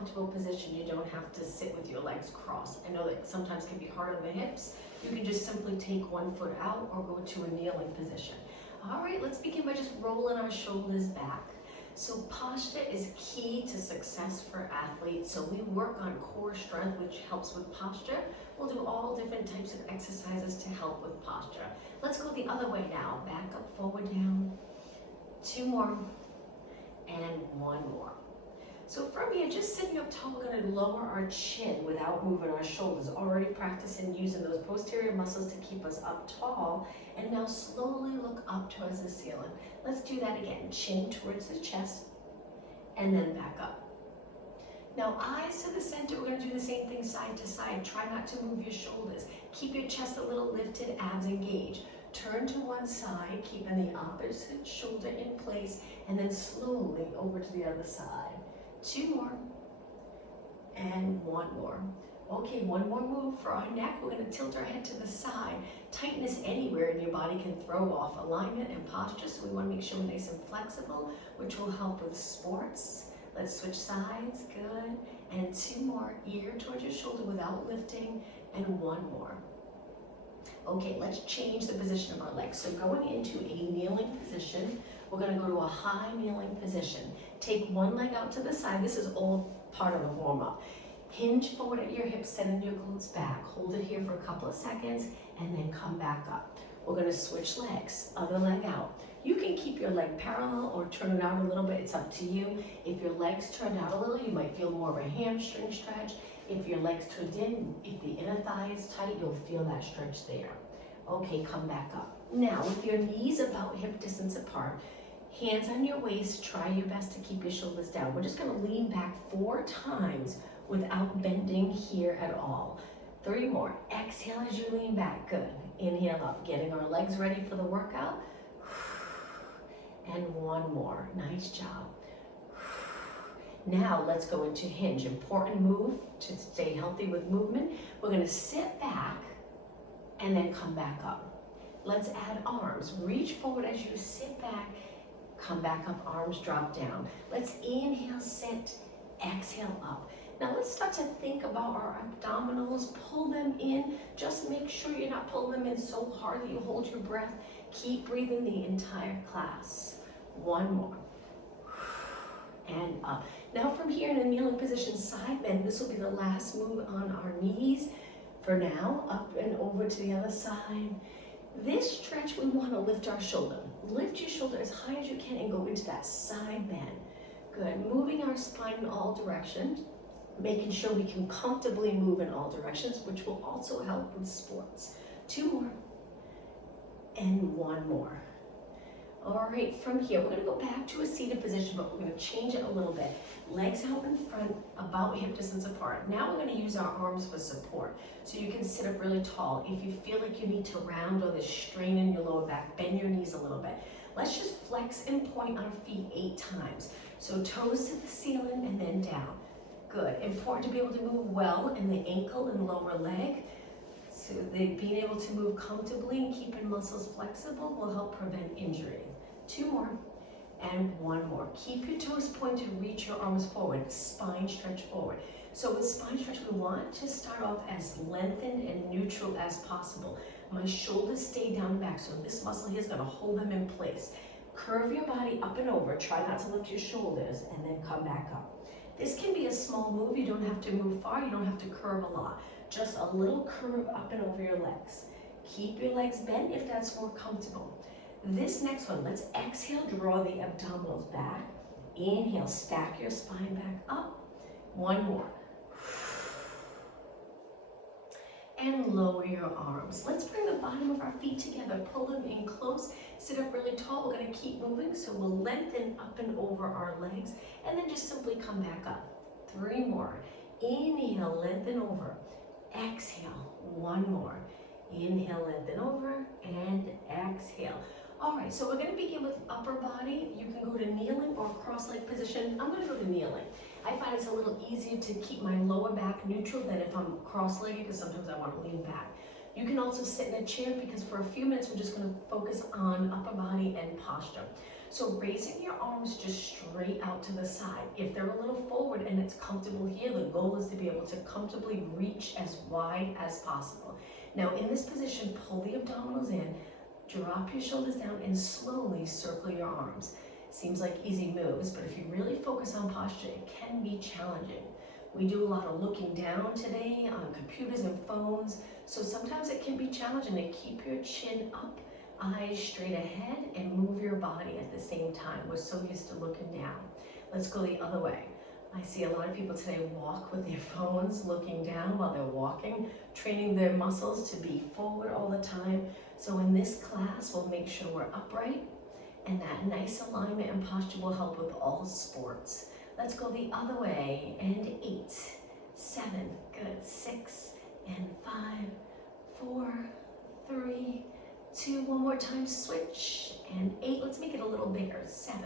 comfortable position. You don't have to sit with your legs crossed. I know that sometimes can be hard on the hips. You can just simply take one foot out or go to a kneeling position. All right, let's begin by just rolling our shoulders back. So posture is key to success for athletes. So we work on core strength, which helps with posture. We'll do all different types of exercises to help with posture. Let's go the other way now. Back up, forward, down. 2 more, and 1 more. So from here, just sitting up tall, we're gonna lower our chin without moving our shoulders. Already practicing using those posterior muscles to keep us up tall. And now slowly look up towards the ceiling. Let's do that again. Chin towards the chest, and then back up. Now eyes to the center, we're gonna do the same thing side to side. Try not to move your shoulders. Keep your chest a little lifted, abs engaged. Turn to one side, keeping the opposite shoulder in place, and then slowly over to the other side. 2 more, and 1 more. Okay, 1 more move for our neck. We're gonna tilt our head to the side. Tightness anywhere in your body can throw off alignment and posture, so we wanna make sure we're nice and flexible, which will help with sports. Let's switch sides, good. And 2 more, ear towards your shoulder without lifting, and 1 more. Okay, let's change the position of our legs. So going into a kneeling position, we're gonna go to a high kneeling position. Take one leg out to the side. This is all part of the warm-up. Hinge forward at your hips, sending your glutes back. Hold it here for a couple of seconds, and then come back up. We're gonna switch legs, other leg out. You can keep your leg parallel or turn it out a little bit, it's up to you. If your legs turned out a little, you might feel more of a hamstring stretch. If your legs turned in, if the inner thigh is tight, you'll feel that stretch there. Okay, come back up. Now, with your knees about hip distance apart, hands on your waist, try your best to keep your shoulders down. We're just gonna lean back 4 times without bending here at all. 3 more. Exhale as you lean back, good. Inhale up, getting our legs ready for the workout. And 1 more, nice job. Now let's go into hinge. Important move to stay healthy with movement. We're gonna sit back and then come back up. Let's add arms. Reach forward as you sit back, come back up, arms drop down. Let's inhale, sit, exhale up. Now let's start to think about our abdominals. Pull them in. Just make sure you're not pulling them in so hard that you hold your breath. Keep breathing the entire class. 1 more. And up. Now from here in a kneeling position, side bend. This will be the last move on our knees. For now, up and over to the other side. This stretch, we want to lift our shoulder. Lift your shoulder as high as you can and go into that side bend. Good. Moving our spine in all directions. Making sure we can comfortably move in all directions, which will also help with sports. 2 more. And 1 more. All right, from here, we're gonna go back to a seated position, but we're gonna change it a little bit. Legs out in front, about hip distance apart. Now we're gonna use our arms for support. So you can sit up really tall. If you feel like you need to round or there's strain in your lower back, bend your knees a little bit. Let's just flex and point our feet 8 times. So toes to the ceiling and then down. Good, important to be able to move well in the ankle and lower leg. So being able to move comfortably and keeping muscles flexible will help prevent injury. 2 more and 1 more. Keep your toes pointed, reach your arms forward, spine stretch forward. So with spine stretch, we want to start off as lengthened and neutral as possible. My shoulders stay down and back, so this muscle here is gonna hold them in place. Curve your body up and over, try not to lift your shoulders, and then come back up. This can be a small move, you don't have to move far, you don't have to curve a lot. Just a little curve up and over your legs. Keep your legs bent if that's more comfortable. This next one, let's exhale, draw the abdominals back. Inhale, stack your spine back up. 1 more. And lower your arms. Let's bring the bottom of our feet together, pull them in close, sit up really tall. We're gonna keep moving, so we'll lengthen up and over our legs, and then just simply come back up. 3 more. Inhale, lengthen over. Exhale, 1 more. Inhale, lengthen over, and exhale. All right, so we're gonna begin with upper body. You can go to kneeling or cross-leg position. I'm gonna go to kneeling. I find it's a little easier to keep my lower back neutral than if I'm cross-legged, because sometimes I wanna lean back. You can also sit in a chair, because for a few minutes, we're just gonna focus on upper body and posture. So raising your arms just straight out to the side. If they're a little forward and it's comfortable here, the goal is to be able to comfortably reach as wide as possible. Now in this position, pull the abdominals in, drop your shoulders down, and slowly circle your arms. Seems like easy moves, but if you really focus on posture, it can be challenging. We do a lot of looking down today on computers and phones, so sometimes it can be challenging to keep your chin up, eyes straight ahead, and move your body at the same time. We're so used to looking down. Let's go the other way. I see a lot of people today walk with their phones looking down while they're walking, training their muscles to be forward all the time. So in this class, we'll make sure we're upright, and that nice alignment and posture will help with all sports. Let's go the other way, and 8, 7, good, 6, and 5, 4, 3, 2, one more time, switch, and 8, let's make it a little bigger, 7,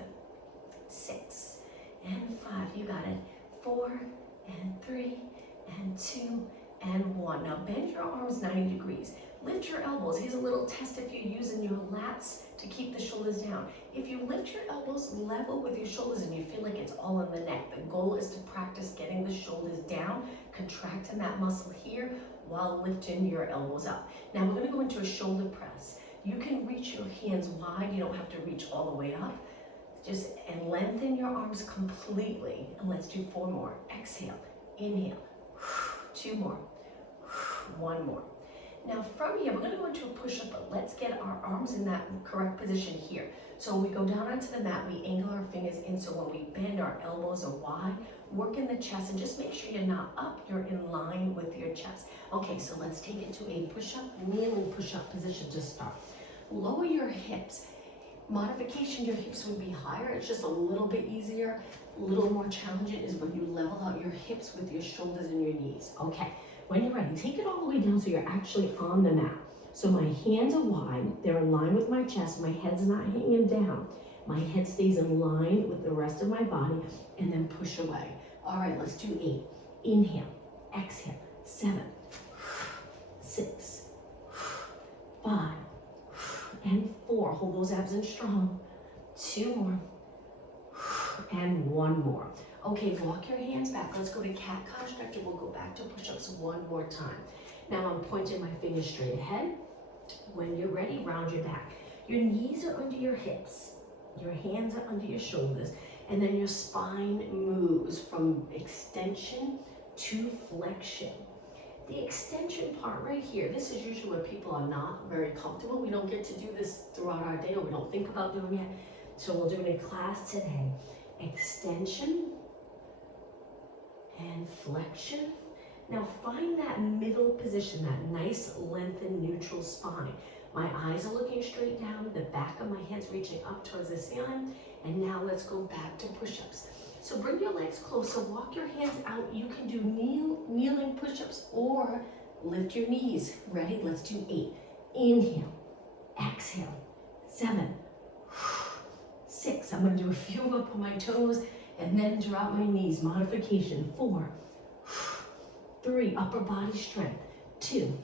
6, and 5, you got it, 4, and 3, and 2, and 1. Now bend your arms 90 degrees. Lift your elbows. Here's a little test if you're using your lats to keep the shoulders down. If you lift your elbows level with your shoulders and you feel like it's all in the neck, the goal is to practice getting the shoulders down, contracting that muscle here while lifting your elbows up. Now we're going to go into a shoulder press. You can reach your hands wide. You don't have to reach all the way up. Just and lengthen your arms completely. And let's do 4 more. Exhale, inhale, 2 more, 1 more. Now from here, we're going to go into a push-up, but let's get our arms in that correct position here. So when we go down onto the mat, we angle our fingers in, so when we bend, our elbows are wide. Work in the chest, and just make sure you're not up, you're in line with your chest. Okay, so let's take it to a push-up, kneeling push-up position to start. Lower your hips. Modification, your hips would be higher. It's just a little bit easier. A little more challenging is when you level out your hips with your shoulders and your knees. Okay. When you're ready, take it all the way down so you're actually on the mat. So my hands are wide, they're in line with my chest, my head's not hanging down. My head stays in line with the rest of my body, and then push away. All right, let's do 8. Inhale, exhale, 7, 6, 5, and 4. Hold those abs in strong. 2 more, and 1 more. Okay, walk your hands back. Let's go to cat-cow stretch, and we'll go back to push-ups 1 more time. Now I'm pointing my fingers straight ahead. When you're ready, round your back. Your knees are under your hips. Your hands are under your shoulders. And then your spine moves from extension to flexion. The extension part right here, this is usually where people are not very comfortable. We don't get to do this throughout our day, or we don't think about doing it. So we'll do it in class today. Extension and flexion. Now find that middle position, that nice lengthened neutral spine. My eyes are looking straight down, the back of my head's reaching up towards the ceiling, and now let's go back to push-ups. So bring your legs closer, walk your hands out. You can do kneeling push-ups or lift your knees. Ready? Let's do 8. Inhale, exhale, 7, 6. I'm gonna do a few up on my toes and then drop my knees. Modification, 4, 3, upper body strength, 2,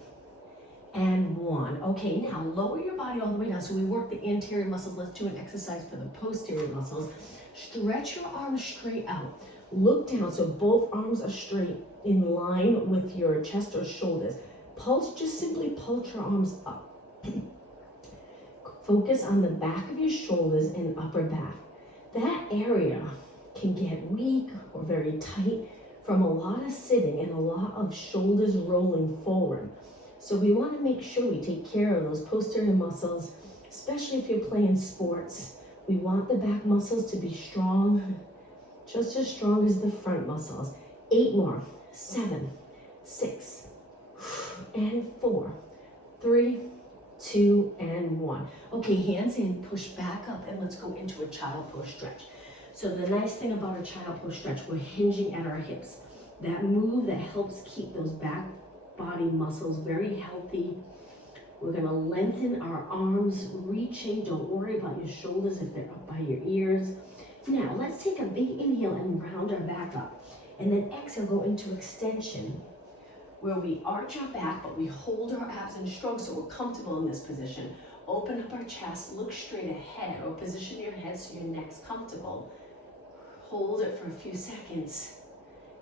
and 1. Okay, now lower your body all the way down. So we work the anterior muscles. Let's do an exercise for the posterior muscles. Stretch your arms straight out. Look down so both arms are straight in line with your chest or shoulders. Pulse, just simply pulse your arms up. Focus on the back of your shoulders and upper back. That area can get weak or very tight from a lot of sitting and a lot of shoulders rolling forward. So we want to make sure we take care of those posterior muscles, especially if you're playing sports. We want the back muscles to be strong, just as strong as the front muscles. 8 more, 7, 6, and 4, 3, 2, and 1. Okay, hands in, push back up, and let's go into a child pose stretch. So the nice thing about a child pose stretch, we're hinging at our hips. That move that helps keep those back body muscles very healthy. We're gonna lengthen our arms, reaching. Don't worry about your shoulders if they're up by your ears. Now, let's take a big inhale and round our back up. And then exhale, go into extension, where we arch our back, but we hold our abs in strong so we're comfortable in this position. open up our chest, look straight ahead, or position your head so your neck's comfortable. Hold it for a few seconds,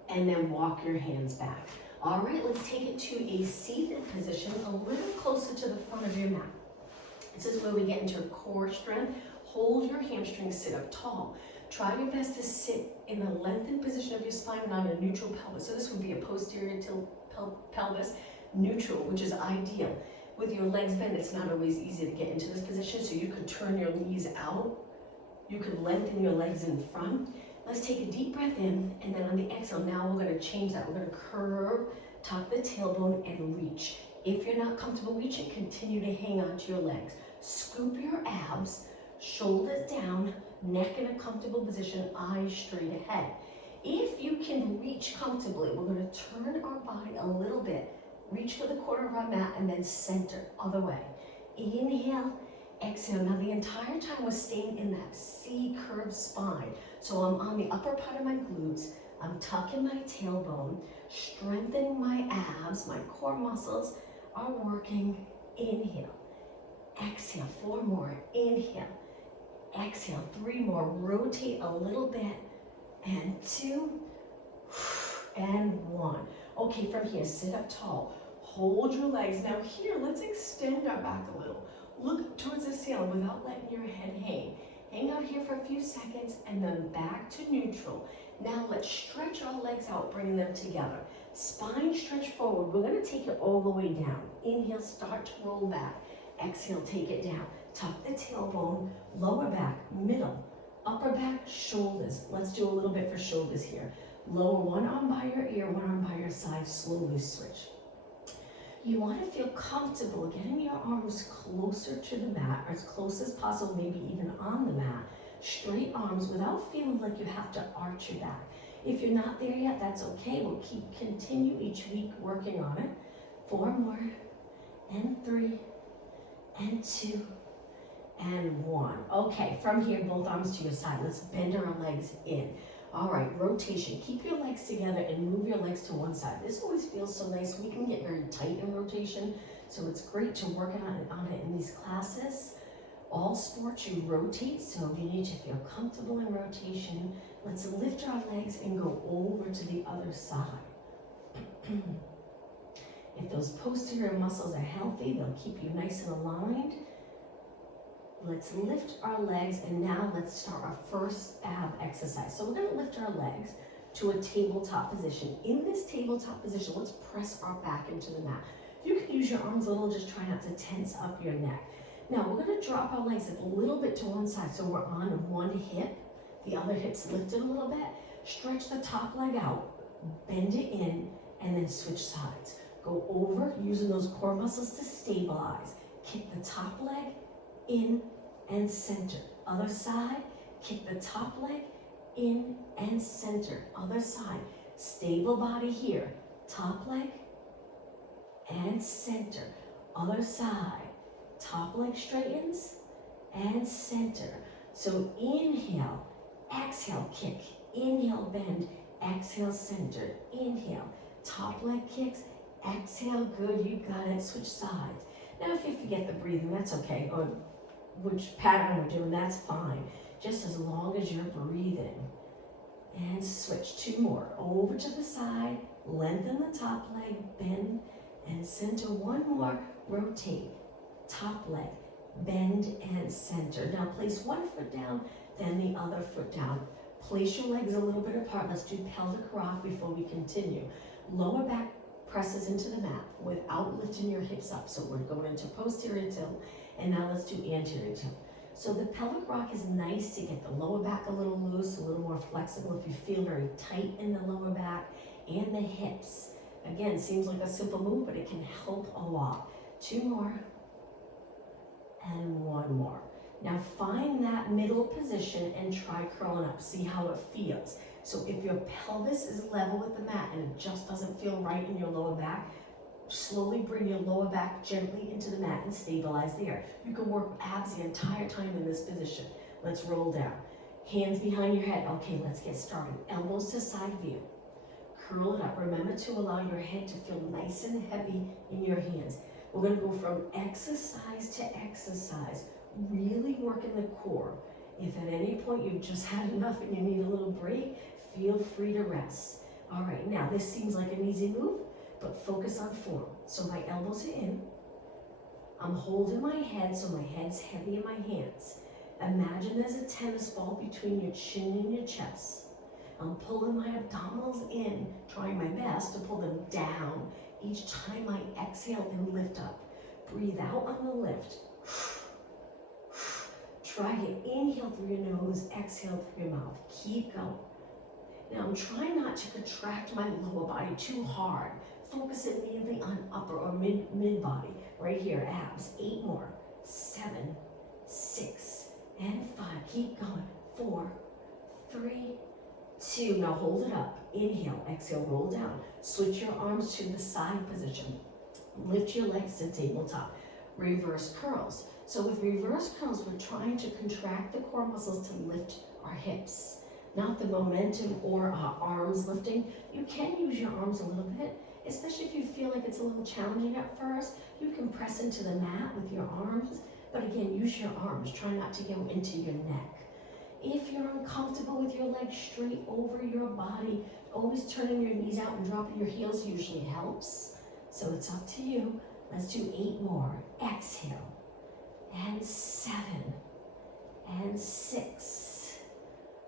and then walk your hands back. All right, let's take it to a seated position, a little closer to the front of your mat. This is where we get into core strength. Hold your hamstrings, sit up tall. Try your best to sit in the lengthened position of your spine and on a neutral pelvis. So this would be a posterior tilt pelvis, neutral, which is ideal. With your legs bent, it's not always easy to get into this position, so you could turn your knees out. You could lengthen your legs in front. Let's take a deep breath in, and then on the exhale, now we're gonna change that. We're gonna curve, tuck the tailbone, and reach. If you're not comfortable reaching, continue to hang on to your legs. Scoop your abs, shoulders down, neck in a comfortable position, eyes straight ahead. If you can reach comfortably, we're gonna turn our body a little bit, reach for the corner of our mat, and then center, other way. Inhale, exhale. Now the entire time we're staying in that C curved spine. So I'm on the upper part of my glutes, I'm tucking my tailbone, strengthening my abs, my core muscles are working. Inhale, exhale, 4 more, inhale, exhale, 3 more, rotate a little bit, and 2, and 1. Okay, from here, sit up tall, hold your legs. Now here, let's extend our back a little. Look towards the ceiling without letting your head hang. Hang out here for a few seconds and then back to neutral. Now let's stretch our legs out, bring them together. Spine stretch forward. We're gonna take it all the way down. Inhale, start to roll back. Exhale, take it down. Tuck the tailbone, lower back, middle, upper back, shoulders. Let's do a little bit for shoulders here. Lower one arm by your ear, one arm by your side, slowly switch. You want to feel comfortable getting your arms closer to the mat, or as close as possible, maybe even on the mat. Straight arms without feeling like you have to arch your back. If you're not there yet, that's okay. We'll continue each week working on it. 4 more, and 3, and 2, and 1. Okay, from here, both arms to your side. Let's bend our legs in. All right, rotation. Keep your legs together and move your legs to one side. This always feels so nice. We can get very tight in rotation, so it's great to work on it in these classes. All sports, you rotate, so you need to feel comfortable in rotation. Let's lift our legs and go over to the other side. If those posterior muscles are healthy, they'll keep you nice and aligned. Let's lift our legs, and now let's start our first ab exercise. So we're gonna lift our legs to a tabletop position. In this tabletop position, let's press our back into the mat. You can use your arms a little, just try not to tense up your neck. Now we're gonna drop our legs a little bit to one side, so we're on one hip, the other hip's lifted a little bit. Stretch the top leg out, bend it in, and then switch sides. Go over, using those core muscles to stabilize. Kick the top leg in and center. Other side, kick the top leg in and center. Other side, stable body here. Top leg and center. Other side, top leg straightens and center. So inhale, exhale, kick. Inhale, bend, exhale, center. Inhale, top leg kicks, exhale, good, you got it. Switch sides. Now if you forget the breathing, that's okay, or which pattern we're doing, that's fine. Just as long as you're breathing. And switch. 2 more. Over to the side, lengthen the top leg, bend and center. 1 more, rotate. Top leg, bend and center. Now place one foot down, then the other foot down. Place your legs a little bit apart. Let's do pelvic rock before we continue. Lower back presses into the mat without lifting your hips up. So we're going into posterior tilt. And now let's do anterior tilt. So the pelvic rock is nice to get the lower back a little loose, a little more flexible if you feel very tight in the lower back and the hips. Again, seems like a simple move, but it can help a lot. 2 more and 1 more. Now find that middle position and try curling up. See how it feels. So if your pelvis is level with the mat and it just doesn't feel right in your lower back, slowly bring your lower back gently into the mat and stabilize there. You can work abs the entire time in this position. Let's roll down. Hands behind your head. Okay, let's get started. Elbows to side view. Curl it up. Remember to allow your head to feel nice and heavy in your hands. We're gonna go from exercise to exercise, really working the core. If at any point you've just had enough and you need a little break, feel free to rest. All right, now this seems like an easy move, but focus on form. So my elbows are in. I'm holding my head so my head's heavy in my hands. Imagine there's a tennis ball between your chin and your chest. I'm pulling my abdominals in, trying my best to pull them down each time I exhale and lift up. Breathe out on the lift. Try to inhale through your nose, exhale through your mouth. Keep going. Now I'm trying not to contract my lower body too hard. Focus immediately on upper or mid body. Right here, abs. 8 more. 7, 6, and 5. Keep going. 4, 3, 2. Now hold it up. Inhale, exhale, roll down. Switch your arms to the side position. Lift your legs to tabletop. Reverse curls. So with reverse curls, we're trying to contract the core muscles to lift our hips. Not the momentum or arms lifting. You can use your arms a little bit, especially if you feel like it's a little challenging at first. You can press into the mat with your arms, but again, use your arms. Try not to go into your neck. If you're uncomfortable with your legs straight over your body, always turning your knees out and dropping your heels usually helps. So it's up to you. Let's do 8 more. Exhale. And 7. And 6.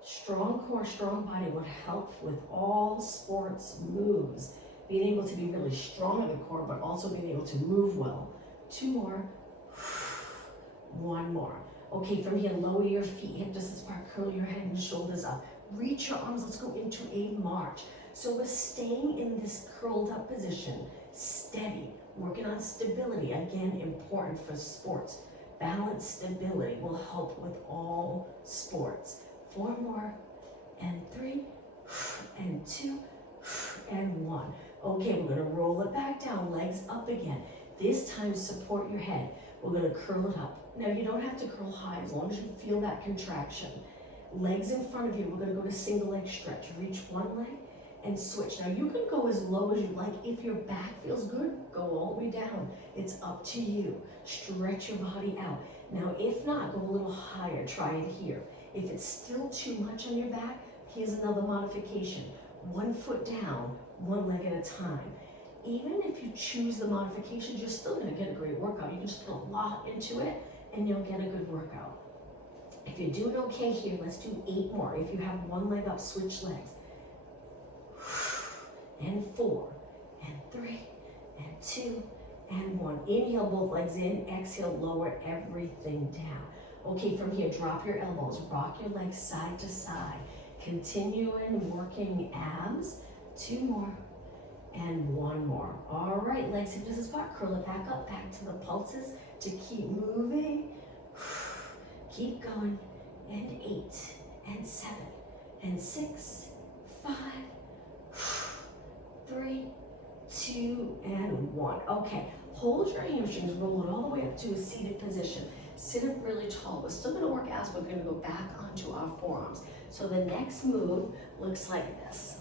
Strong core, strong body would help with all sports moves. Being able to be really strong in the core, but also being able to move well. 2 more. 1 more. Okay, from here, lower your feet, hip distance apart, curl your head and shoulders up. Reach your arms, let's go into a march. So we're staying in this curled up position, steady, working on stability. Again, important for sports. Balance, stability will help with all sports. 4 more, and 3, and 2, and 1. Okay, we're gonna roll it back down, legs up again. This time, support your head. We're gonna curl it up. Now, you don't have to curl high as long as you feel that contraction. Legs in front of you, we're gonna go to single leg stretch. Reach one leg and switch. Now, you can go as low as you like. If your back feels good, go all the way down. It's up to you. Stretch your body out. Now, if not, go a little higher. Try it here. If it's still too much on your back, here's another modification. 1 foot down, 1 leg at a time. Even if you choose the modifications, you're still gonna get a great workout. You can just put a lot into it and you'll get a good workout. If you're doing okay here, let's do 8 more. If you have 1 leg up, switch legs. And 4, and 3, and 2, and 1. Inhale, both legs in. Exhale, lower everything down. Okay, from here, drop your elbows. Rock your legs side to side. Continuing working abs. 2 more, and 1 more. All right, legs hip distance apart. Curl it back up, back to the pulses to keep moving. Keep going. And 8, and 7, and 6, 5, 3, 2, and 1. Okay, hold your hamstrings, roll it all the way up to a seated position. Sit up really tall. We're still gonna work abs, but we're gonna go back onto our forearms. So the next move looks like this.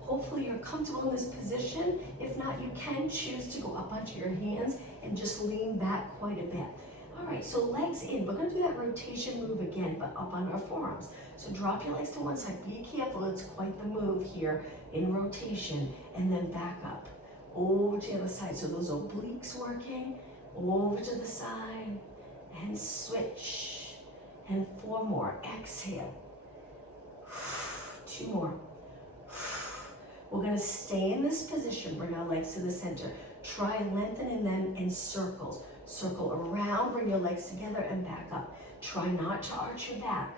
Hopefully you're comfortable in this position. If not, you can choose to go up onto your hands and just lean back quite a bit. All right, so legs in. We're gonna do that rotation move again, but up on our forearms. So drop your legs to one side. Be careful, it's quite the move here in rotation, and then back up. Over to the other side, so those obliques working. Over to the side, and switch. And 4 more, exhale. 2 more. We're gonna stay in this position, bring our legs to the center. Try lengthening them in circles. Circle around, bring your legs together and back up. Try not to arch your back.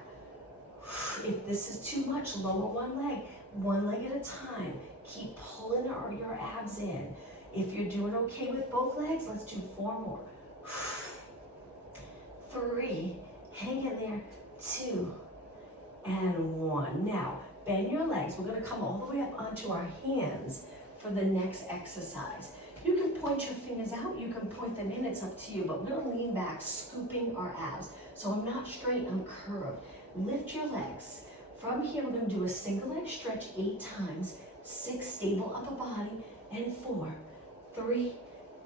If this is too much, lower 1 leg at a time. Keep pulling your abs in. If you're doing okay with both legs, let's do 4 more. 3, hang in there, 2, and 1. Now, bend your legs. We're gonna come all the way up onto our hands for the next exercise. You can point your fingers out, you can point them in, it's up to you, but we're gonna lean back, scooping our abs. So I'm not straight, I'm curved. Lift your legs. From here, we're gonna do a single leg stretch 8 times, 6 stable upper body, and 4, 3,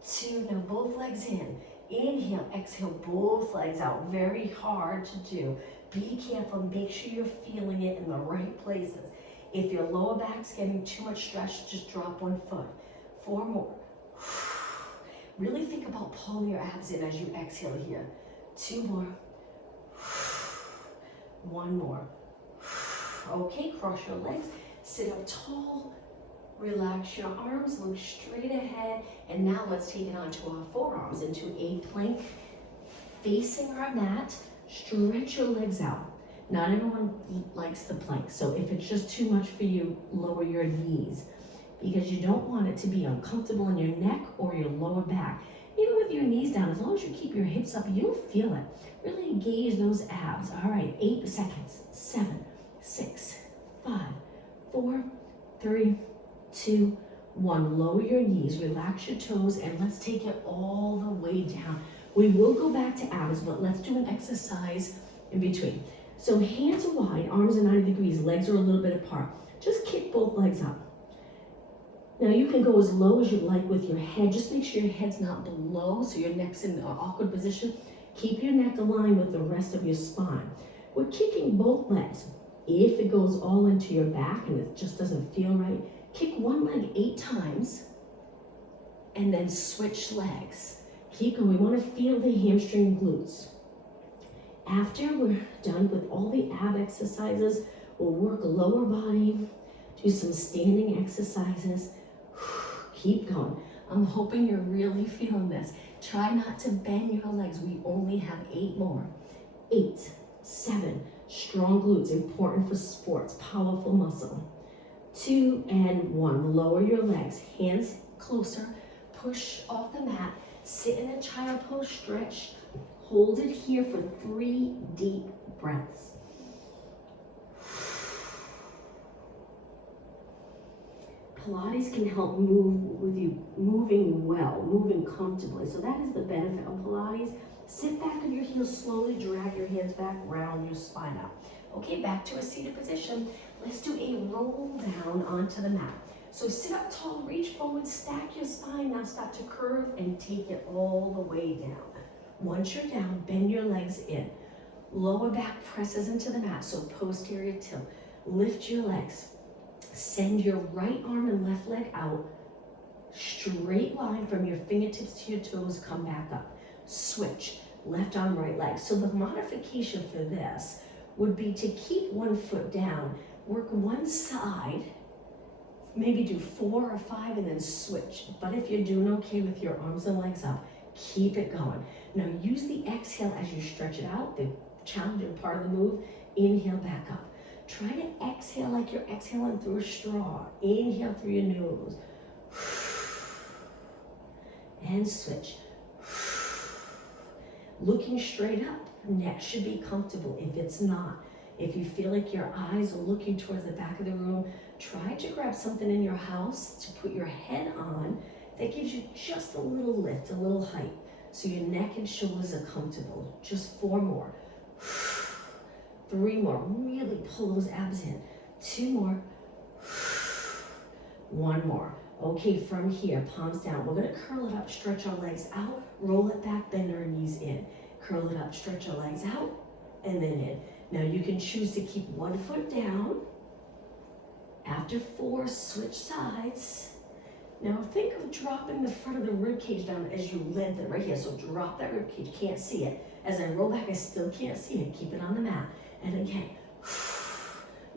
2. Now both legs in. Inhale, exhale, both legs out. Very hard to do. Be careful, make sure you're feeling it in the right places. If your lower back's getting too much stretch, just drop one foot. 4 more. Really think about pulling your abs in as you exhale here. 2 more. 1 more. Okay, cross your legs, sit up tall, relax your arms, look straight ahead, and now let's take it onto our forearms into a plank facing our mat. Stretch your legs out. Not everyone likes the plank, so if it's just too much for you, lower your knees, because you don't want it to be uncomfortable in your neck or your lower back. Even with your knees down, as long as you keep your hips up, you'll feel it. Really engage those abs. All right, 8 seconds. 7, 6, 5, 4, 3, 2, 1. Lower your knees, relax your toes, and let's take it all the way down. We will go back to abs, but let's do an exercise in between. So hands are wide, arms are 90 degrees, legs are a little bit apart. Just kick both legs up. Now you can go as low as you like with your head. Just make sure your head's not below, so your neck's in an awkward position. Keep your neck aligned with the rest of your spine. We're kicking both legs. If it goes all into your back and it just doesn't feel right, kick one leg 8 times and then switch legs. Keep going. We want to feel the hamstring and glutes. After we're done with all the ab exercises, we'll work lower body, do some standing exercises. Keep going. I'm hoping you're really feeling this. Try not to bend your legs. We only have 8 more. 8, 7, strong glutes, important for sports, powerful muscle. 2 and 1, lower your legs, hands closer, push off the mat, sit in a child pose, stretch, hold it here for 3 deep breaths. Pilates can help moving comfortably. So that is the benefit of Pilates. Sit back on your heels, slowly drag your hands back, round your spine out. Okay, back to a seated position. Let's do a roll down onto the mat. So sit up tall, reach forward, stack your spine. Now start to curve and take it all the way down. Once you're down, bend your legs in. Lower back presses into the mat, so posterior tilt. Lift your legs. Send your right arm and left leg out. Straight line from your fingertips to your toes, come back up. Switch, left arm, right leg. So the modification for this would be to keep one foot down, work one side, maybe do 4 or 5 and then switch. But if you're doing okay with your arms and legs up, keep it going. Now use the exhale as you stretch it out, the challenging part of the move. Inhale back up. Try to exhale like you're exhaling through a straw. Inhale through your nose. And switch. Looking straight up, neck should be comfortable. If it's not, if you feel like your eyes are looking towards the back of the room, try to grab something in your house to put your head on that gives you just a little lift, a little height, so your neck and shoulders are comfortable. Just 4 more. 3 more. Really pull those abs in. 2 more. 1 more. Okay, from here, palms down. We're gonna curl it up, stretch our legs out, roll it back, bend our knees in. Curl it up, stretch our legs out, and then in. Now you can choose to keep 1 foot down. After 4, switch sides. Now think of dropping the front of the rib cage down as you lengthen right here. So drop that rib cage, can't see it. As I roll back, I still can't see it. Keep it on the mat. And again,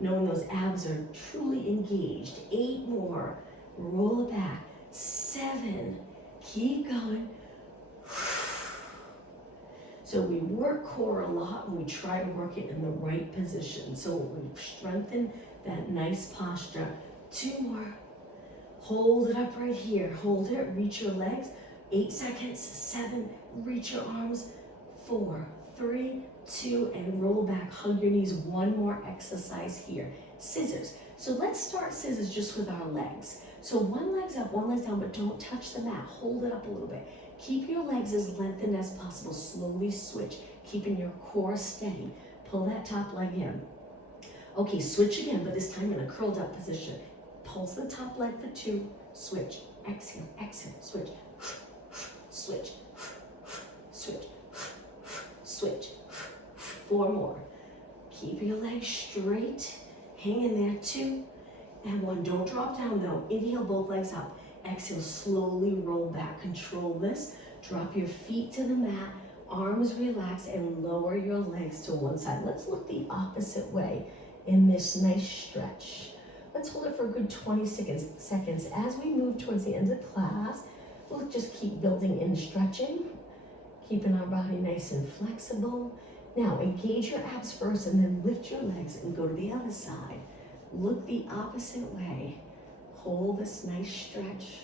knowing those abs are truly engaged. 8 more. Roll it back. 7. Keep going. So we work core a lot and we try to work it in the right position. So we strengthen that nice posture. 2 more. Hold it up right here. Hold it. Reach your legs. 8 seconds. 7. Reach your arms. 4, 3, 2, and roll back. Hug your knees. 1 more exercise here. Scissors. So let's start scissors just with our legs. So 1 leg's up, 1 leg's down, but don't touch the mat. Hold it up a little bit. Keep your legs as lengthened as possible. Slowly switch, keeping your core steady. Pull that top leg in. Okay, switch again, but this time in a curled up position. Pulse the top leg for 2, switch, exhale, exhale, switch. switch, switch, switch. 4 more. Keep your legs straight. Hang in there, 2 and 1. Don't drop down though. Inhale, both legs up. Exhale, slowly roll back. Control this. Drop your feet to the mat. Arms relax and lower your legs to one side. Let's look the opposite way in this nice stretch. Let's hold it for a good 20 seconds. As we move towards the end of class, we'll just keep building in stretching, keeping our body nice and flexible. Now, engage your abs first and then lift your legs and go to the other side. Look the opposite way. Hold this nice stretch.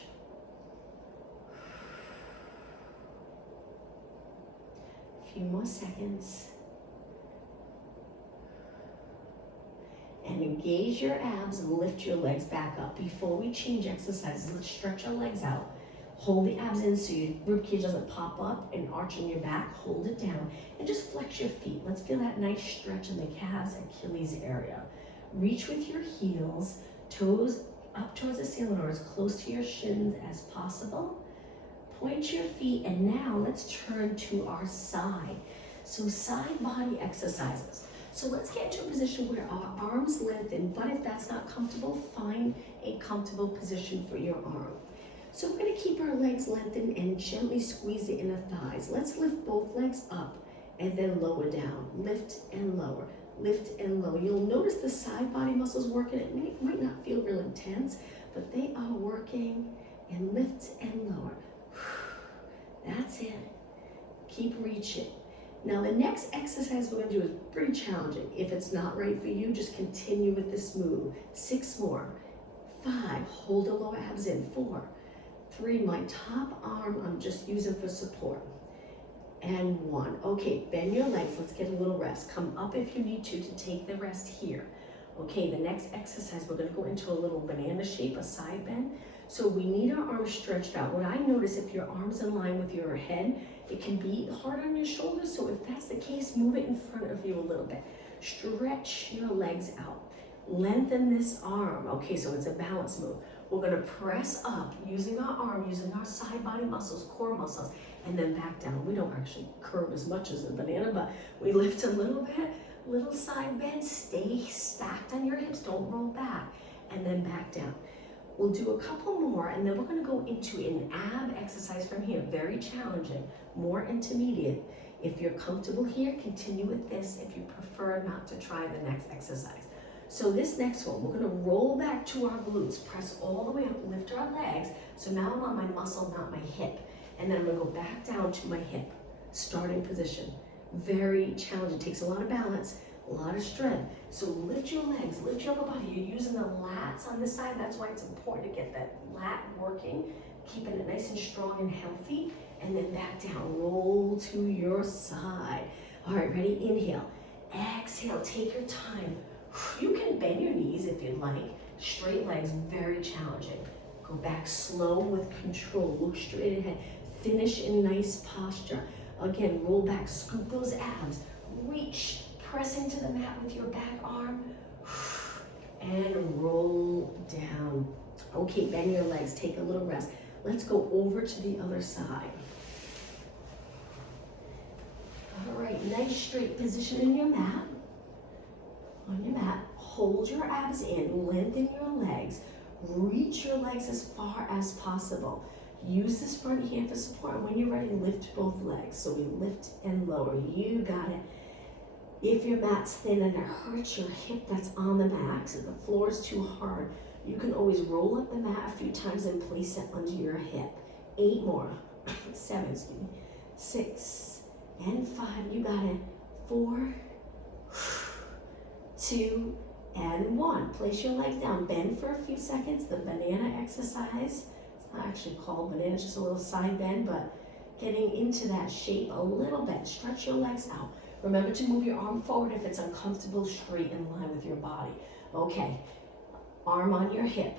A few more seconds. And engage your abs and lift your legs back up. Before we change exercises, let's stretch our legs out. Hold the abs in so your ribcage doesn't pop up and arch in your back. Hold it down and just flex your feet. Let's feel that nice stretch in the calves, Achilles area. Reach with your heels, toes up towards the ceiling or as close to your shins as possible. Point your feet and now let's turn to our side. So side body exercises. So let's get into a position where our arms lengthen, but if that's not comfortable, find a comfortable position for your arm. So we're gonna keep our legs lengthened and gently squeeze the inner thighs. Let's lift both legs up and then lower down. Lift and lower, lift and lower. You'll notice the side body muscles working. It might not feel real intense, but they are working. And lift and lower. That's it. Keep reaching. Now the next exercise we're gonna do is pretty challenging. If it's not right for you, just continue with this move. 6 more. 5, hold the lower abs in. 4, 3, my top arm I'm just using for support. And 1. Okay, bend your legs, let's get a little rest. Come up if you need to take the rest here. Okay, the next exercise, we're gonna go into a little banana shape, a side bend. So we need our arms stretched out. What I notice, if your arm's in line with your head, it can be hard on your shoulders. So if that's the case, move it in front of you a little bit. Stretch your legs out. Lengthen this arm. Okay, so it's a balance move. We're gonna press up using our arm, using our side body muscles, core muscles, and then back down. We don't actually curve as much as a banana, but we lift a little bit, little side bend, stay stacked on your hips, don't roll back, and then back down. We'll do a couple more, and then we're gonna go into an ab exercise from here. Very challenging, more intermediate. If you're comfortable here, continue with this. If you prefer not to try the next exercise. So this next one, we're gonna roll back to our glutes, press all the way up, lift our legs. So now I'm on my muscle, not my hip. And then I'm gonna go back down to my hip, starting position. Very challenging, takes a lot of balance, a lot of strength. So lift your legs, lift your upper body. You're using the lats on this side. That's why it's important to get that lat working, keeping it nice and strong and healthy. And then back down, roll to your side. All right, ready? Inhale, exhale, take your time. You can bend your knees if you'd like. Straight legs, very challenging. Go back slow with control. Look straight ahead. Finish in nice posture. Again, roll back, scoop those abs. Reach, press into the mat with your back arm. And roll down. Okay, bend your legs, take a little rest. Let's go over to the other side. All right, nice straight position in your mat. On your mat, hold your abs in, lengthen your legs, reach your legs as far as possible. Use this front hand for support, and when you're ready, lift both legs. So we lift and lower, you got it. If your mat's thin and it hurts your hip that's on the mat, so the floor is too hard, you can always roll up the mat a few times and place it under your hip. 8 more, 7, 6, and 5, you got it. 4, 2, and 1. Place your legs down, bend for a few seconds, the banana exercise. It's not actually called banana, it's just a little side bend, but getting into that shape a little bit. Stretch your legs out. Remember to move your arm forward if it's uncomfortable, straight in line with your body. Okay, arm on your hip.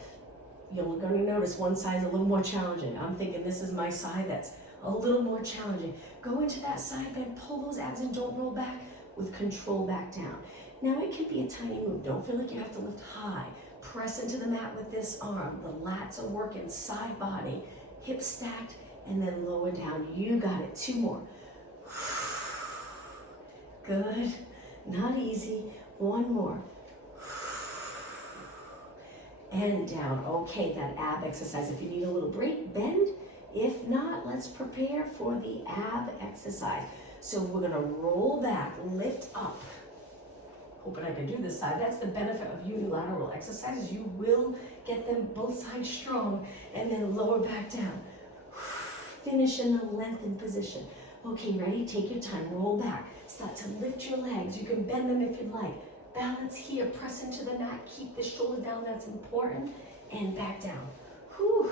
You're gonna notice one side's a little more challenging. I'm thinking this is my side that's a little more challenging. Go into that side bend, pull those abs in, don't roll back, with control back down. Now it can be a tiny move. Don't feel like you have to lift high. Press into the mat with this arm. The lats are working, side body, hips stacked, and then lower down. You got it. 2 more. Good. Not easy. 1 more. And down. Okay, that ab exercise. If you need a little break, bend. If not, let's prepare for the ab exercise. So we're gonna roll back, lift up. Hoping I can do this side. That's the benefit of unilateral exercises. You will get them both sides strong, and then lower back down. Finish in the lengthened position. Okay, ready? Take your time, roll back. Start to lift your legs. You can bend them if you'd like. Balance here, press into the mat, keep the shoulder down, that's important, and back down. Whew.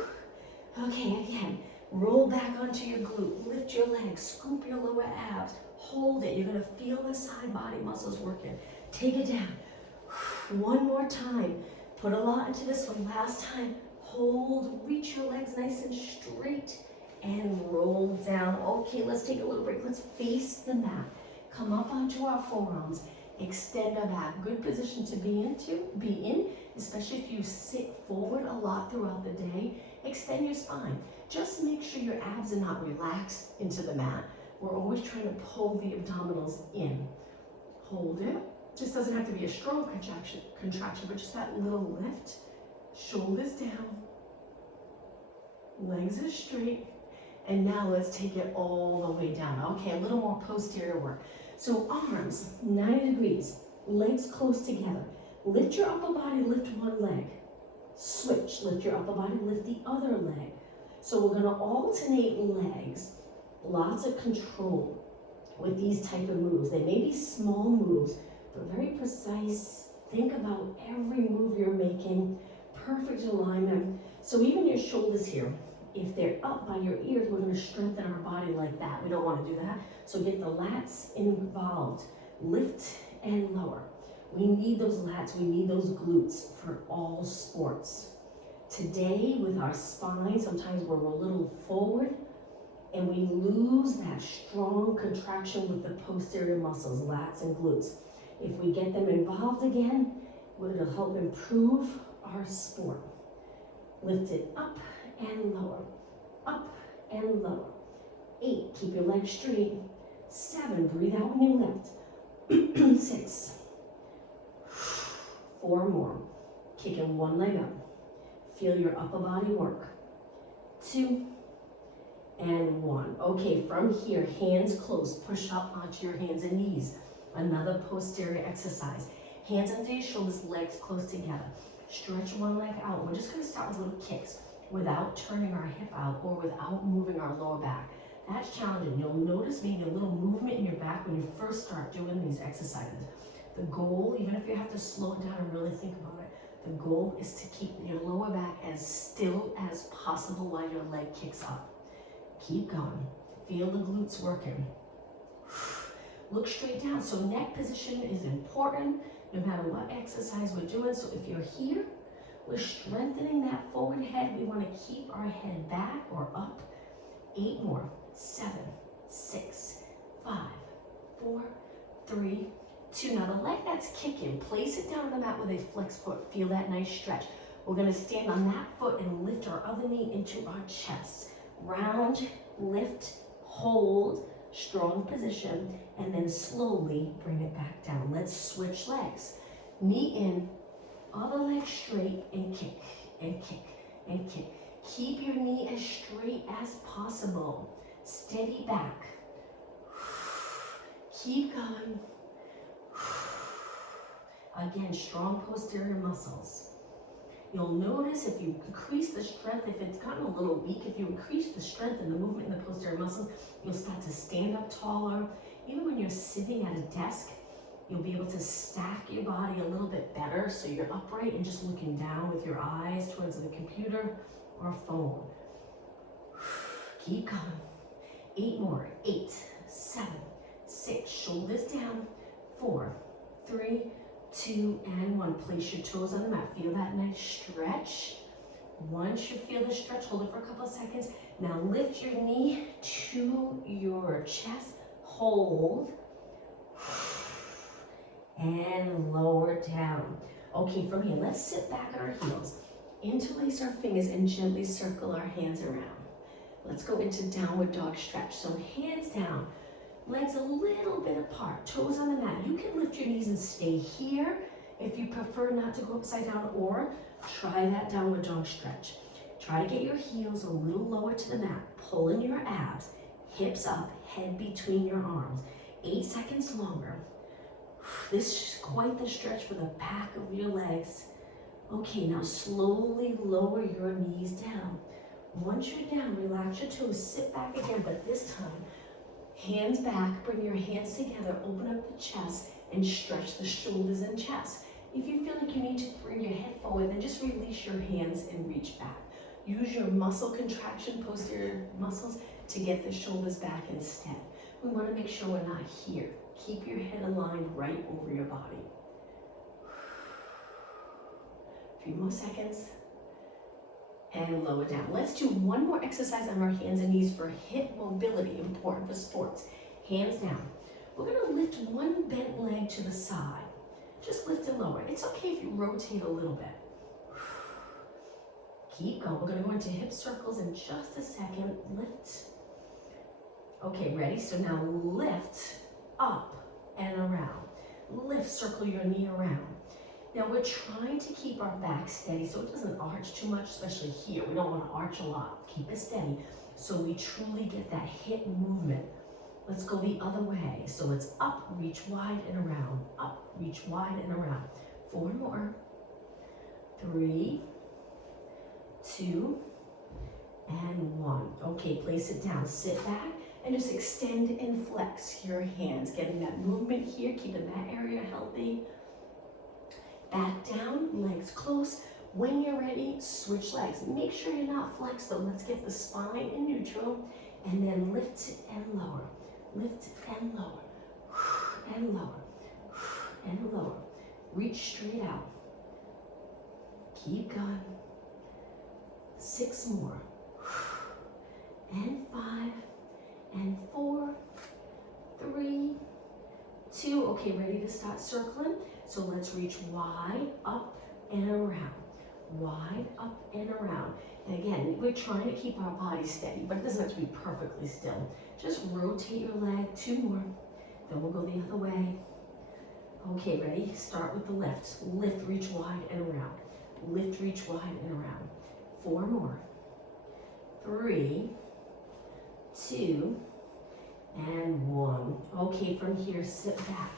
Okay, again, roll back onto your glute, lift your legs, scoop your lower abs, hold it. You're gonna feel the side body muscles working. Take it down. 1 more time. Put a lot into this one. Last time, hold, reach your legs nice and straight, and roll down. Okay, let's take a little break. Let's face the mat. Come up onto our forearms. Extend our back. Good position to be in, especially if you sit forward a lot throughout the day. Extend your spine. Just make sure your abs are not relaxed into the mat. We're always trying to pull the abdominals in. Hold it. Just doesn't have to be a strong contraction, but just that little lift. Shoulders down. Legs are straight. And now let's take it all the way down. Okay, a little more posterior work. So arms, 90 degrees, legs close together. Lift your upper body, lift one leg. Switch, lift your upper body, lift the other leg. So we're gonna alternate legs. Lots of control with these type of moves. They may be small moves, but very precise. Think about every move you're making. Perfect alignment. So even your shoulders here, if they're up by your ears, we're going to strengthen our body like that. We don't want to do that. So get the lats involved. Lift and lower. We need those lats. We need those glutes for all sports. Today, with our spine, sometimes we're a little forward and we lose that strong contraction with the posterior muscles, lats and glutes. If we get them involved again, it'll help improve our sport. Lift it up and lower, up and lower. 8, keep your legs straight. 7, breathe out when you lift. 6, 4 more. Kicking one leg up. Feel your upper body work. 2, and 1. Okay, from here, hands close. Push up onto your hands and knees. Another posterior exercise. Hands under your shoulders, legs close together. Stretch one leg out. We're just going to start with little kicks without turning our hip out or without moving our lower back. That's challenging. You'll notice maybe a little movement in your back when you first start doing these exercises. The goal, even if you have to slow it down and really think about it, the goal is to keep your lower back as still as possible while your leg kicks up. Keep going. Feel the glutes working. Look straight down. So neck position is important no matter what exercise we're doing. So if you're here, we're strengthening that forward head. We want to keep our head back or up. 8 more. 7, 6, 5, 4, 3, 2. Now the leg that's kicking, place it down on the mat with a flexed foot. Feel that nice stretch. We're going to stand on that foot and lift our other knee into our chest. Round, lift, hold, strong position, and then slowly bring it back down. Let's switch legs. Knee in, other leg straight, and kick, and kick, and kick. Keep your knee as straight as possible. Steady back. Keep going. Again, strong posterior muscles. You'll notice if you increase the strength, if it's gotten a little weak, if you increase the strength and the movement in the posterior muscles, you'll start to stand up taller. Even when you're sitting at a desk, you'll be able to stack your body a little bit better so you're upright and just looking down with your eyes towards the computer or phone. Keep going. 8 more. 8, 7, 6. Shoulders down. 4, 3, 2, and 1. Place your toes on the mat. Feel that nice stretch. Once you feel the stretch, hold it for a couple of seconds. Now lift your knee to your chest. Hold. And lower down. Okay, from here, let's sit back on our heels. Interlace our fingers and gently circle our hands around. Let's go into downward dog stretch. So hands down, legs a little bit apart, toes on the mat. You can lift your knees and stay here if you prefer not to go upside down, or try that downward dog stretch. Try to get your heels a little lower to the mat. Pull in your abs, hips up, head between your arms. 8 seconds longer. This is quite the stretch for the back of your legs. Okay, now slowly lower your knees down. Once you're down, relax your toes, sit back again, but this time, hands back, bring your hands together, open up the chest, and stretch the shoulders and chest. If you feel like you need to bring your head forward, then just release your hands and reach back. Use your muscle contraction, posterior muscles, to get the shoulders back instead. We want to make sure we're not here. Keep your head aligned right over your body. A few more seconds. And lower down. Let's do one more exercise on our hands and knees for hip mobility, important for sports. Hands down. We're gonna lift one bent leg to the side. Just lift and lower. It's okay if you rotate a little bit. Keep going. We're gonna go into hip circles in just a second. Lift. Okay, ready? So now lift up and around. Lift, circle your knee around. Now we're trying to keep our back steady so it doesn't arch too much, especially here. We don't want to arch a lot. Keep it steady so we truly get that hip movement. Let's go the other way. So it's up, reach wide and around. Up, reach wide and around. 4 more. 3, 2, and 1. Okay, place it down. Sit back and just extend and flex your hands. Getting that movement here, keeping that area healthy. Back down, legs close. When you're ready, switch legs. Make sure you're not flexed though. Let's get the spine in neutral, and then lift and lower. Lift and lower, and lower, and lower. Reach straight out. Keep going. 6 more. And 5, and 4, 3, 2. Okay, ready to start circling? So let's reach wide, up, and around. Wide, up, and around. And again, we're trying to keep our body steady, but it doesn't have to be perfectly still. Just rotate your leg. 2 more. Then we'll go the other way. Okay, ready? Start with the lift. Lift, reach wide, and around. Lift, reach wide, and around. 4 more. 3, 2, and 1. Okay, from here, sit back.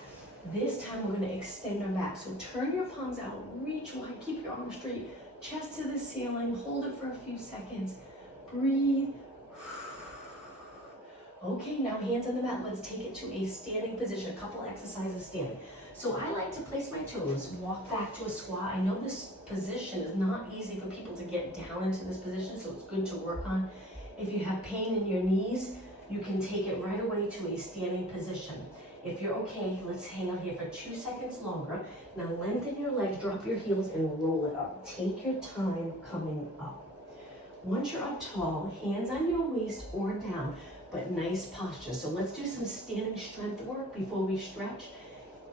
This time we're going to extend our back. So turn your palms out, reach wide, keep your arms straight, chest to the ceiling, hold it for a few seconds. Breathe. Okay, now hands on the mat. Let's take it to a standing position. A couple exercises standing. So I like to place my toes, walk back to a squat. I know this position is not easy for people to get down into this position, so it's good to work on. If you have pain in your knees, you can take it right away to a standing position. If you're okay, let's hang out here for 2 seconds longer. Now lengthen your legs, drop your heels, and roll it up. Take your time coming up. Once you're up tall, hands on your waist or down, but nice posture. So let's do some standing strength work before we stretch.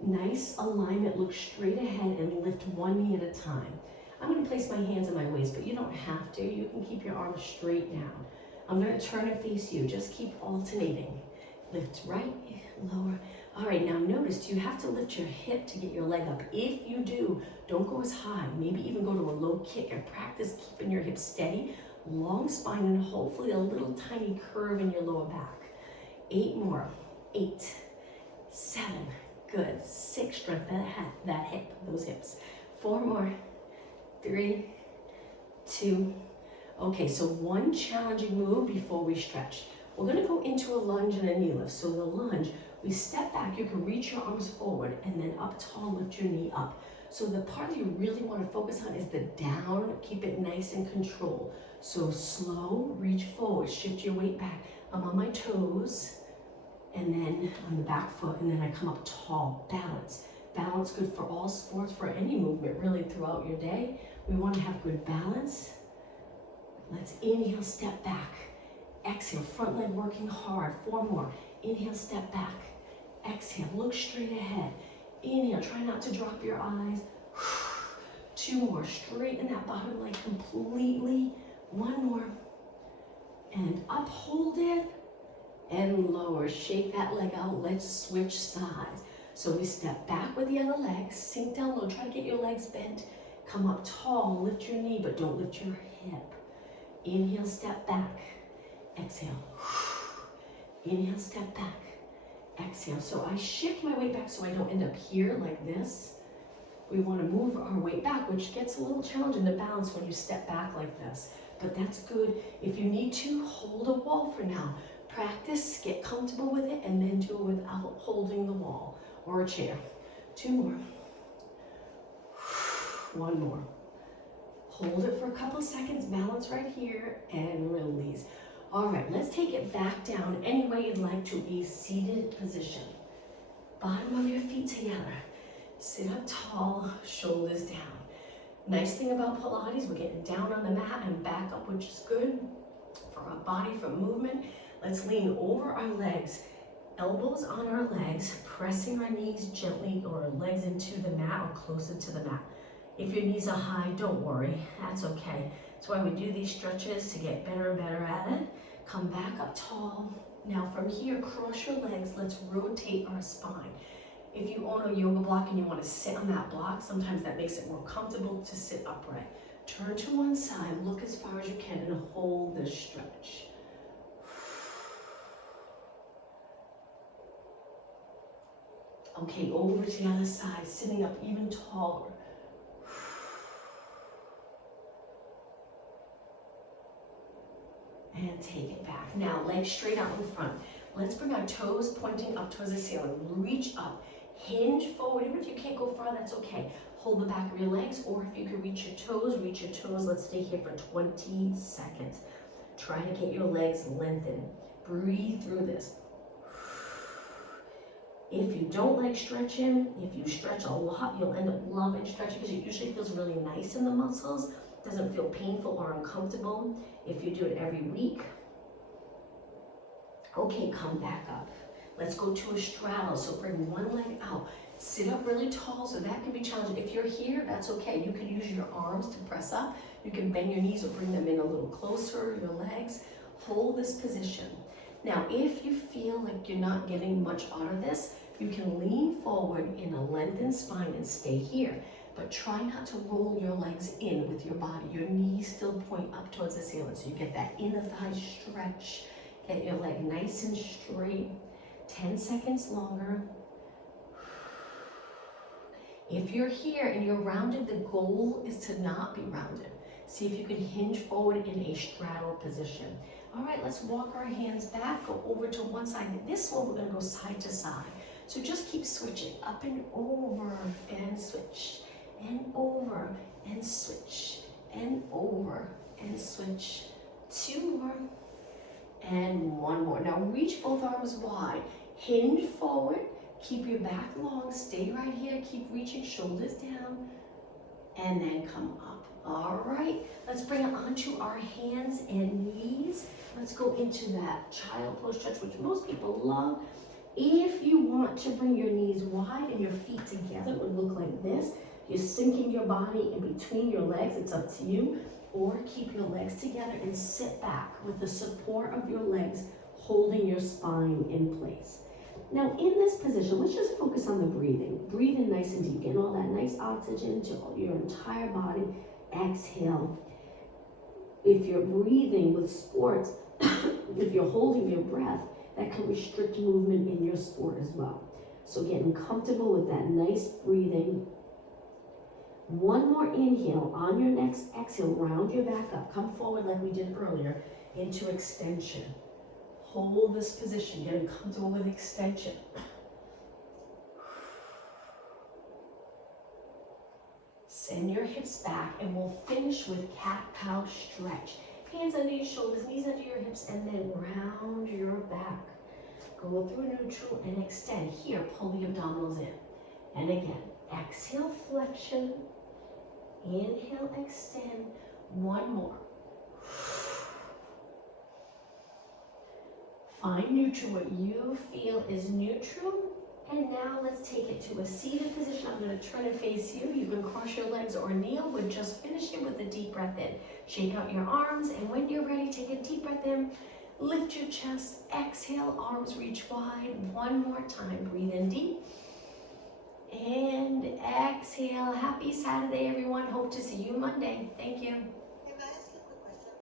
Nice alignment, look straight ahead and lift one knee at a time. I'm gonna place my hands on my waist, but you don't have to. You can keep your arms straight down. I'm gonna turn and face you. Just keep alternating. Lift right, lower. All right, now notice, do you have to lift your hip to get your leg up? If you do, don't go as high. Maybe even go to a low kick and practice keeping your hips steady, long spine, and hopefully a little tiny curve in your lower back. 8 more. 8, 7, good. 6, strengthen that hip, those hips. 4 more. 3, 2. Okay, so one challenging move before we stretch. We're gonna go into a lunge and a knee lift. So the lunge, we step back, you can reach your arms forward, and then up tall, lift your knee up. So the part that you really want to focus on is the down, keep it nice and controlled. So slow, reach forward, shift your weight back. I'm on my toes, and then on the back foot, and then I come up tall, balance. Balance good for all sports, for any movement really throughout your day. We want to have good balance. Let's inhale, step back. Exhale, front leg working hard. 4 more. Inhale, step back. Exhale, look straight ahead. Inhale, try not to drop your eyes. 2 more, straighten that bottom leg completely. 1 more. and up, hold it, and lower. Shake that leg out. Let's switch sides. So we step back with the other leg, sink down low, try to get your legs bent, come up tall, lift your knee, but don't lift your hip. Inhale, step back, exhale. Inhale, step back, exhale. So I shift my weight back so I don't end up here like this. We want to move our weight back, which gets a little challenging to balance when you step back like this. But that's good. If you need to, hold a wall for now. Practice, get comfortable with it, and then do it without holding the wall or a chair. 2 more. 1 more. Hold it for a couple of seconds, balance right here, and release. All right, let's take it back down any way you'd like to a seated position. Bottom of your feet together. Sit up tall, shoulders down. Nice thing about Pilates, we're getting down on the mat and back up, which is good for our body, for movement. Let's lean over our legs, elbows on our legs, pressing our knees gently or our legs into the mat or closer to the mat. If your knees are high, don't worry, that's okay. That's why we do these stretches, to get better and better at it. Come back up tall. Now from here, cross your legs, let's rotate our spine. If you own a yoga block and you want to sit on that block, sometimes that makes it more comfortable to sit upright. Turn to one side, look as far as you can, and hold this stretch. Okay, over to the other side, sitting up even taller. And take it back. Now, legs straight out in front. Let's bring our toes pointing up towards the ceiling. Reach up, hinge forward. Even if you can't go far, that's okay. Hold the back of your legs, or if you can reach your toes, reach your toes. Let's stay here for 20 seconds. Try to get your legs lengthened. Breathe through this. If you don't like stretching, if you stretch a lot, you'll end up loving stretching because it usually feels really nice in the muscles. Doesn't feel painful or uncomfortable. If you do it every week. Okay, come back up. Let's go to a straddle. So bring one leg out. Sit up really tall, so that can be challenging. If you're here, that's okay. You can use your arms to press up. You can bend your knees or bring them in a little closer, your legs. Hold this position. Now, if you feel like you're not getting much out of this, you can lean forward in a lengthened spine and stay here. But try not to roll your legs in with your body. Your knees still point up towards the ceiling, so you get that inner thigh stretch. Get your leg nice and straight. 10 seconds longer. If you're here and you're rounded, the goal is to not be rounded. See if you can hinge forward in a straddle position. All right, let's walk our hands back, go over to one side. This one, we're gonna go side to side. So just keep switching up and over and switch, and over and switch, and over and switch. 2 more, and 1 more. Now reach both arms wide, hinge forward, keep your back long, stay right here, keep reaching, shoulders down, and then come up. All right, let's bring it onto our hands and knees. Let's go into that child pose stretch, which most people love. If you want to bring your knees wide and your feet together, it would look like this. You're sinking your body in between your legs, it's up to you. Or keep your legs together and sit back with the support of your legs holding your spine in place. Now in this position, let's just focus on the breathing. Breathe in nice and deep, get all that nice oxygen to your entire body. Exhale. If you're breathing with sports, if you're holding your breath, that can restrict movement in your sport as well. So getting comfortable with that nice breathing. 1 more inhale. On your next exhale, round your back up. Come forward like we did earlier into extension. Hold this position, getting comfortable with extension. Send your hips back, and we'll finish with cat-cow stretch. Hands under your shoulders, knees under your hips, and then round your back. Go through neutral and extend. Here, pull the abdominals in. And again, exhale, flexion. Inhale, extend. 1 more. Find neutral, what you feel is neutral, And now let's take it to a seated position. I'm going to turn and face you. You can cross your legs or kneel. We're just finishing with a deep breath in. Shake out your arms, and when you're ready, take a deep breath in. Lift your chest. Exhale, arms reach wide. One more time. Breathe in deep. And exhale. Happy Saturday, everyone. Hope to see you Monday. Thank you.